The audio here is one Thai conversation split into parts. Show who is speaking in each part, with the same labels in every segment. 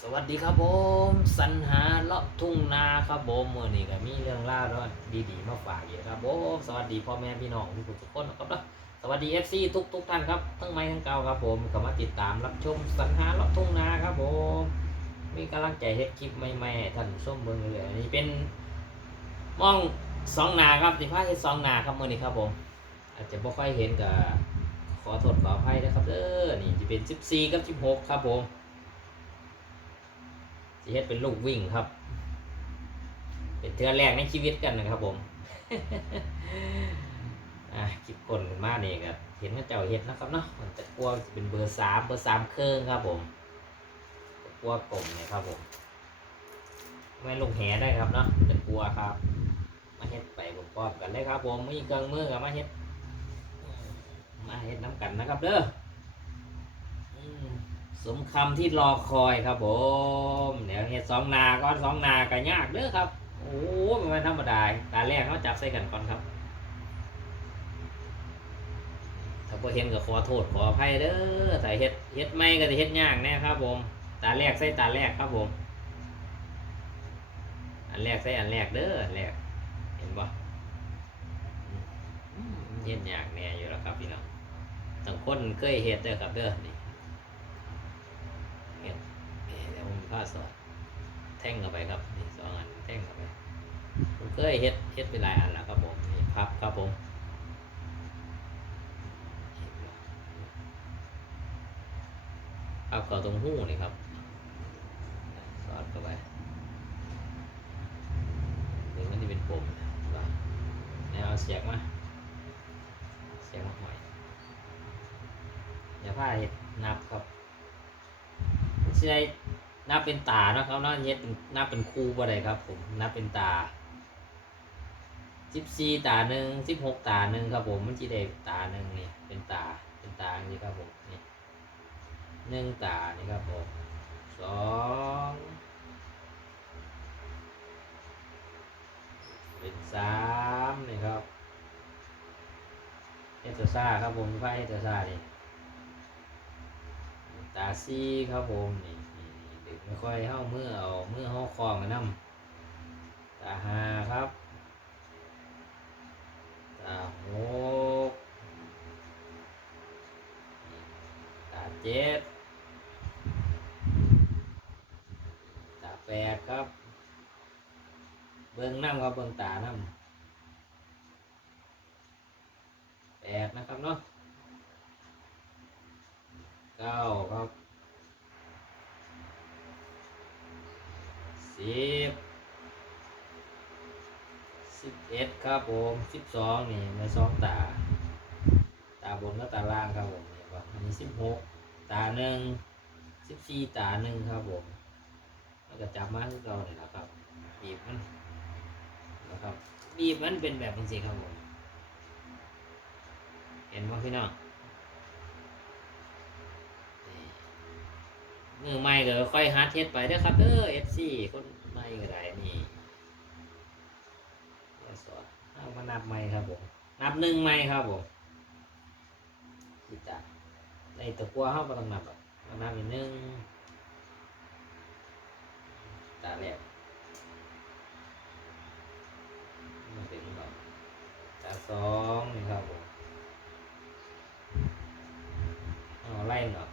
Speaker 1: สวัสดีครับผมสัญหาเลาะทุ่งนาครับผมเมื่อนี้ก็มีเรื่องเล่าวด้วยดีๆมาฝากเยอะครับผมสวัสดีพ่อแม่พี่น้องทุกทุกคนนะครับเนาะสวัสดี FC ทุกทุกท่านครับทั้งใหม่ทั้งเก่าครับผมก็มาติดตามรับชมสัญหาเลาะทุ่งนาครับผมมีกำลังใจเฮ็ดคลิปใหม่ๆให้ท่านชมเบิ่งเลยนนี้เป็นมองสองนาครับสิพาเฮ็ดสองนาครับมื่อนี้ครับผม อาจจะบ่ค่อยเห็นกับ ขอโทษขออภัยนะครับเด้อนี่จะเป็น 14 กับ 16 ครับผมสิเฮ็ดเป็นลูกวิ่งครับ เป็นเทือแรกในชีวิตกันนะครับผมอะคลิปคนกันมากนี่ครับเห็นว่าเจ้าเฮ็ดนะครับเนาะมันจะกลัวจะเป็นเบอร์สามเบอร์สามเครื่องครับผมกลัวกลมเนี่ยครับผม ไม่ลงแหได้ครับเนาะจะกลัวครับ มาเฮ็ดไปผมพร้อมกันเลยครับผมมีเครื่องมือกับมาเฮ็ด มาเฮ็ดน้ำกันนะครับเด้อสมคำที่รอคอยครับผมเดี๋ยวเฮ็ดสองนาก่อนสองนาก็ยากเด้อครับ โอ้ไม่เป็นธรรมดาตาแรกเขาจับใส่กันก่อนครับถ้าพอเห็นก็ขอโทษขออภัยเด้อแต่เฮ็ดเฮ็ดไม่ก็จะเฮ็ดยากแน่ครับผม ตาแรกใส่ตาแรกครับผม อันแรกใส่อันแรกเด้ออันแรกเห็นปะอืม เฮ็ดยากแน่อยู่แล้วครับพี่น้องต่างคนเคยเฮ็ดเด้อครับเด้อนี่เนี่ยเอ่อเดี๋ยวผมพาสอนแท่งเข้าไปครับนี่สองอันแท่งเข้าไปผมเคยเฮ็ดเฮ็ดไปหลายอันแล้วครับผมนี่พับครับผมพับเข้าตรงหูนี่ครับสอดเข้าไปหรือมันจะเป็นปมว่าแล้วเอาเสียกมาเสียกมาหอยเดี๋ยว ผ้าเฮ็ดนับครับใช่นับเป็นตาเนาะครับเนาะเฮ็ดเป็นนับเป็นคู่บ่ได้ครับ ผมนับเป็นตาสิบสี่ตาหนึ่งสิบหกตาหนึ่งครับผมมันจีได้ตาหนึ่งนี่เป็นตาเป็นตาอย่างนี้ครับผมนี่หนึ่งตานี่ครับผมสองเป็นสามนี่ครับเอตซ่าครับผมไฟเอตซ่านี่ ตาซี่ครับผมนี่ดึกไม่ค่อยเข้ามือเอามือห้อคลองกันนำตาหาครับตาหกตาเจ็ดตาแปดครับ เบิ้งน้ำครับเบิ้งตาน้ำแปดนะครับเนาะ เก้าครับสิบสิบเอ็ดครับผมสิบสองนี่ในสองตา ตาบนก็ตาล่างครับผมนี่ครับอันนี้สิบหกตาหนึ่งสิบสี่ตาหนึ่งครับผมแล้วก็จับมาที่เราเนี่ยนะครับบีบมันนะครับบีบมันเป็นแบบนี้ครับผมเห็นไหมพี่น้อง มือใหม่ก็ค่อยฮาร์ดเทสไปเด้อครับเด้อ FC คนใหม่ก็ได้นี่เดี๋ยวสอนเอามานับใหม่ครับผมนับหนึ่งใหม่ครับผมสิจ้ะในตะกัวเข้าก็ต้องนับหรอกมานับอีกหนึ่งตาแรกมาถึงแบบตาสองนี่ครับผมเอาไล่หน่อย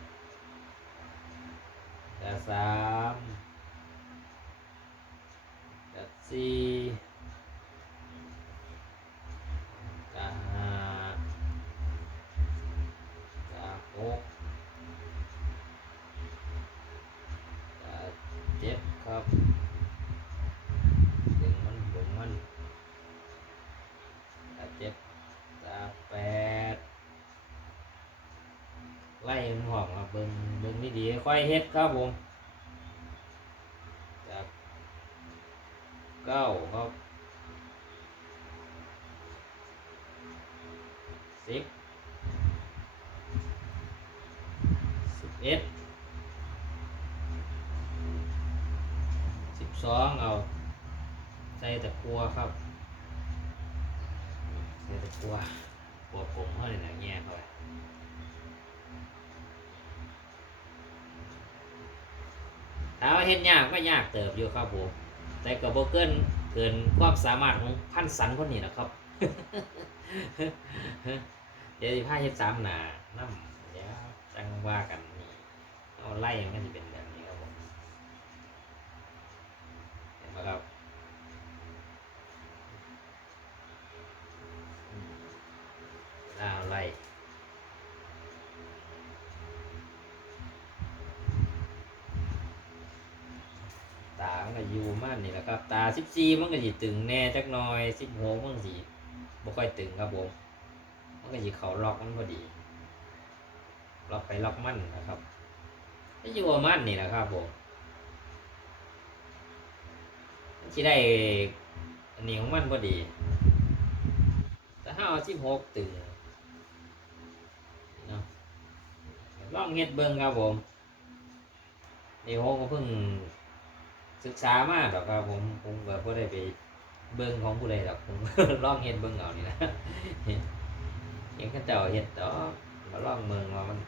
Speaker 1: แปดสามแปด สี่แปดห้าแปดหกแปดเจ็ดครับดึงมันดึงมันแปดเจ็ดแปดแปดไล่มันหอกครับเบิ้งเบิ้งนี่ดีค่อยเฮ็ดครับผมจาก เก้าครับสิบสิบเอ็ดสิบสองเอาใส่ตะกัวครับ ใส่ตะกัวกัวผมเขาเนี่ยนะแง่เข้าไปถามว่าเฮ็ดยากก็ยากเติบอยู่ครับผม แต่กับโบเกิลเกินความสามารถของพันสันคนนี้นะครับ เดี๋ยวสิพาเฮ็ดสามหนานำเดี๋ยวจังว่ากันนี่เอาไล่มันก็สิเป็น มันก็อยู่มันนี่แหละครับ ตาสิบสี่มันก็สิตึงแน่จักหน่อยสิบหกมันสิบ่ค่อยตึงครับผมมันก็สิเขาล็อกมันพอดีล็อกไปล็อกมันนะครับก็อยู่มันนี่แหละครับผมมันสิได้อันนี้ของมันพอดีแต่ถ้าเอาสิบหกตึงเนาะลองเฮ็ดเบิ่งครับผมนี่ผมก็เพิ่ง ศึกษามากหรอกครับผมผมก็บ่ได้ไปเบิ่งของผู้ใดหรอกผมลองเฮ็ดเบิ่งเอานี่นะเห็นเขาเจ้าเฮ็ดต่อมาลองเมืองว่ามัน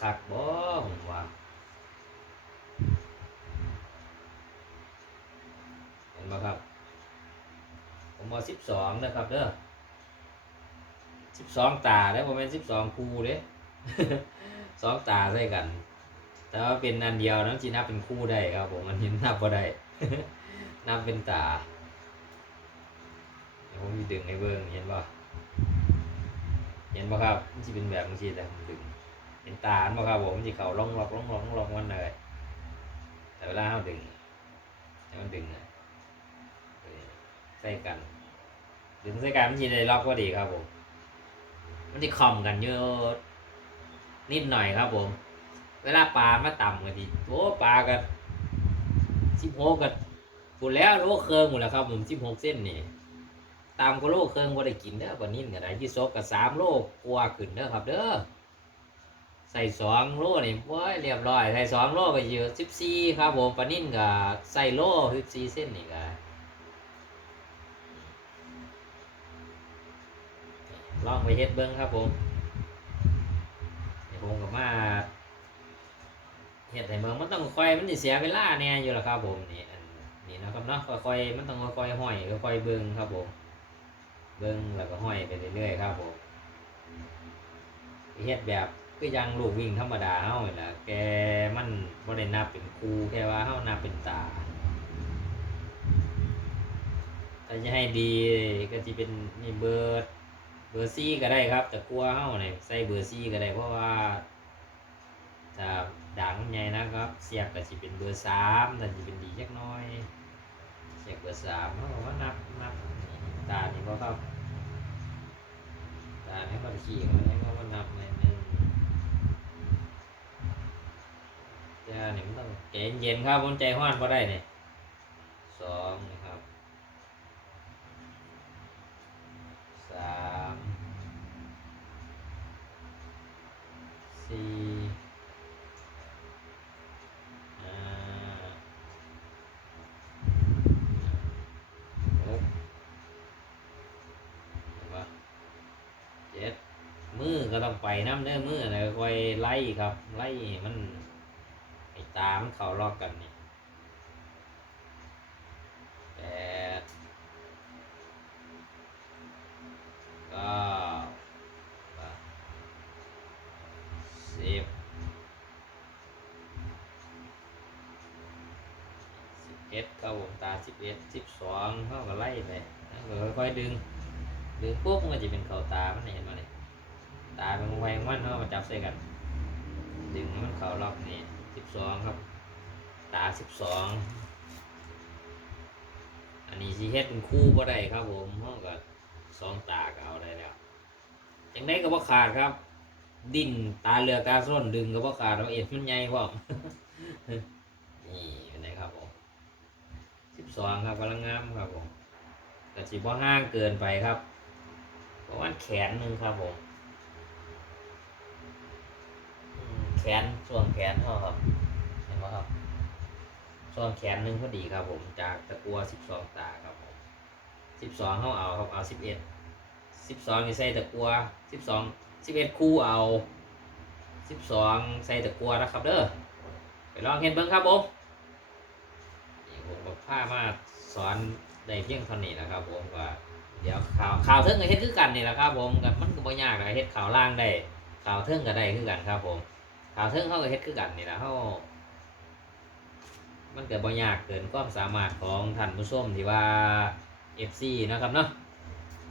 Speaker 1: คักบ่ผมว่าเห็นบ่ครับ ผมเอาสิบสองนะครับเด้อสิบสองตาแล้วผมเป็นสิบสองคูเด้สองตาใส่กัน แต่ว่าเป็นอันเดียวน้ำจีนับเป็นคู่ได้ครับผมอันนี้นับบ่ได้ นับเป็นตาเดี๋ยวผมดึงให้เบิ่งเห็นป่ะเห็นป่ะครับมันจะเป็นแบบนี้แต่ผมดึงเป็นตาอันป่ะครับผมมันจะเขาล่องล็อกล่องล็อกล่องล็อกมันเลยแต่เวลาเราดึงให้มันดึงนะใส่กันดึงใส่กันมันจะได้ล็อกก็ดีครับผมมันจะคอมกันเยอะนิดหน่อยครับผม เวลาปลามาต่ำกันทีโอ้ปลากันสิบหกกันพูดแล้วโลเครืองหมดแล้วครับผมสิบหกเส้นนี่ตามก็โลเครื่องก็ได้กินเด้อกว่านี้กันได้ที่ซกกับสามโลกลัวขึ้นเด้อครับ เด้อใส่สองโลนี่โอ้ยเรียบร้อยใส่สองโลก็เยอะสิบสี่ครับผมปลานิ่นกับใส่โลสิบสี่เส้นนี่ก็ลองไปเฮ็ดเบิ้งครับผมผมกับมา เฮ็ดให้เบิ่งมันต้องค่อยมันสิเสียเวลาแน่อยู่แล้วครับผมนี่นี่นะครับเนาะค่อยๆมันต้องค่อยๆห้อยค่อยๆเบิ่งครับผมเบิ่งแล้วก็ห้อยไปเรื่อยๆครับผมเฮ็ดแบบคือยังลูกวิ่งธรรมดาเฮานี่ละแกมันบ่ได้นับเป็นครูแค่ว่าเฮานับเป็นตาถ้าจะให้ดีก็สิเป็นนี่เบอร์เบอร์ซี่ก็ได้ครับ แต่กลัวเฮาเนี่ยใส่เบอร์ซี่ก็ได้เพราะว่า ถ้าด่างมันใหญ่นะครับ เสียบก็จะเป็นเบอร์สามแต่จะเป็นดีจักน้อย เสียบเบอร์สามเขาบอกว่านับนับตานี่ก็ครับตานี่ก็ขี่มันนี่ก็ว่านับในหนึ่งจะเนี่มันต้องใจเย็นครับมันใจห้อนพอได้เนี่ยสองนะครับสามสี่ อ่าหกเห็นปะเจ็ดมือ ก็ต้องไปน้ำเด้อมือนะค่อยไล่ครับ ไล่มันไอ้ตามันเขาลอกกันนี่แปดเก้าสิบสิบเอ็ดครับผมตาสิบเอ็ดสิบสองเขาก็ไล่ไปแล้วก็ค่อยๆดึง ดึงปุ๊บมันก็จะเป็นเข่าตามันเห็นมาเลย ตาเป็นแหวมันเขามาจับใส่กัน ดึงมันเข่าล็อกนี่สิบสองครับ ตาสิบสองอันนี้สีเฮ็ดเป็นคู่ก็ได้ครับผมเขาก็สองตาก็เอาได้แล้วจังได้ก็บ่ขาดครับ ดิ้นตาเรือกาส้นดึงก็บ่ขาดเราเอ็ดมันใหญ่พร้อมนี่เป็นไงครับผมสิบสองครับกำลังงามครับผมแต่สิบ่ห้างเกินไปครับประมาณแขนหนึ่งครับผมอืม แขนส่วนแขนเท่าครับ เห็นไหมครับ ส่วนแขนหนึ่งพอดีครับ ผม จากตะกัวสิบสองตาครับผมสิบสองเขาเอาครับเอาสิบเอ็ดสิบสองนี่ใส่ตะกัวสิบสองสิบเอ็ดคู่เอาสิบสองใส่ตะกัวนะครับเด้อไปลองเห็นเบิ้งครับผมผ้ามาสอนได้เพียงเท่านี้แหละครับผมว่าเดี๋ยวข่าวข่าวเทิงกับเฮ็ดคือกันนี่แหละครับผมกับมันก็บ่ยากหรอกเฮ็ดข่าวล่างได้ข่าวเทิงก็ได้คือกันครับผม ข่าวเทิงเขาก็เฮ็ดคือกันนี่แหละเขามันเก็บ่ยากเกินความสามารถของท่านผู้ชมที่ว่า FC นะครับเนาะ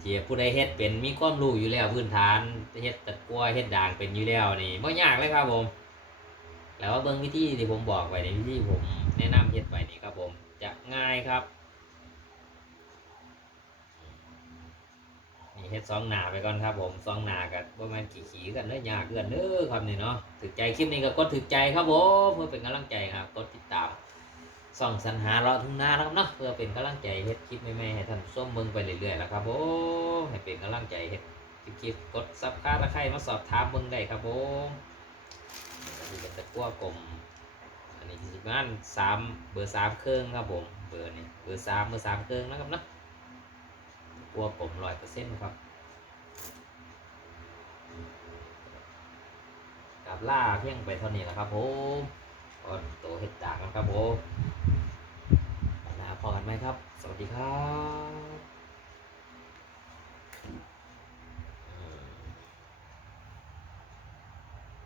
Speaker 1: ที่ผู้ใดเฮ็ดเป็นมีความรู้อยู่แล้วพื้นฐานเฮ็ดตะกั่วเฮ็ดด่างเป็นอยู่แล้วนี่บ่ยากเลยครับผม แล้วเบิ่งวิธีที่ผมบอกไว้ในวิธีผมแนะนำเฮ็ดไว้นี่ครับผมจะง่ายครับ นี่เฮ็ดสองหน้าไปก่อนครับผมสองหน้ากับประมาณกี่ขีกันเด้อยากเกินเด้อครับนี่เนาะถึกใจคลิปนี้ก็กดถึกใจครับผมเพื่อเป็นกำลังใจครับกดติดตามส่องสรรหาเราทุ่งนานะครับเนาะเพื่อเป็นกำลังใจเฮ็ดคลิปใหม่ๆให้ท่านผู้ชมเบิ่งไปเรื่อยๆแล้วครับผมให้เป็นกำลังใจเฮ็ดคลิปๆกดซับสไครต์มาสอบถามเบิ่งได้ครับผมอันนี้เป็นตะกั่วกลมอันนี้สิบ้านสามเบอร์สามเครื่องครับผมเบอร์นี้เบอร์สามเบอร์สามเครื่องนะครับเนาะ ลัวผมร้อยเปอร์เซ็นต์ครับกับล่าเพียงไปเท่านี้แหละครับผมก็โตวเห็ดจากนะครับผมไปลาพอกันไหมครับ สวัสดีครับ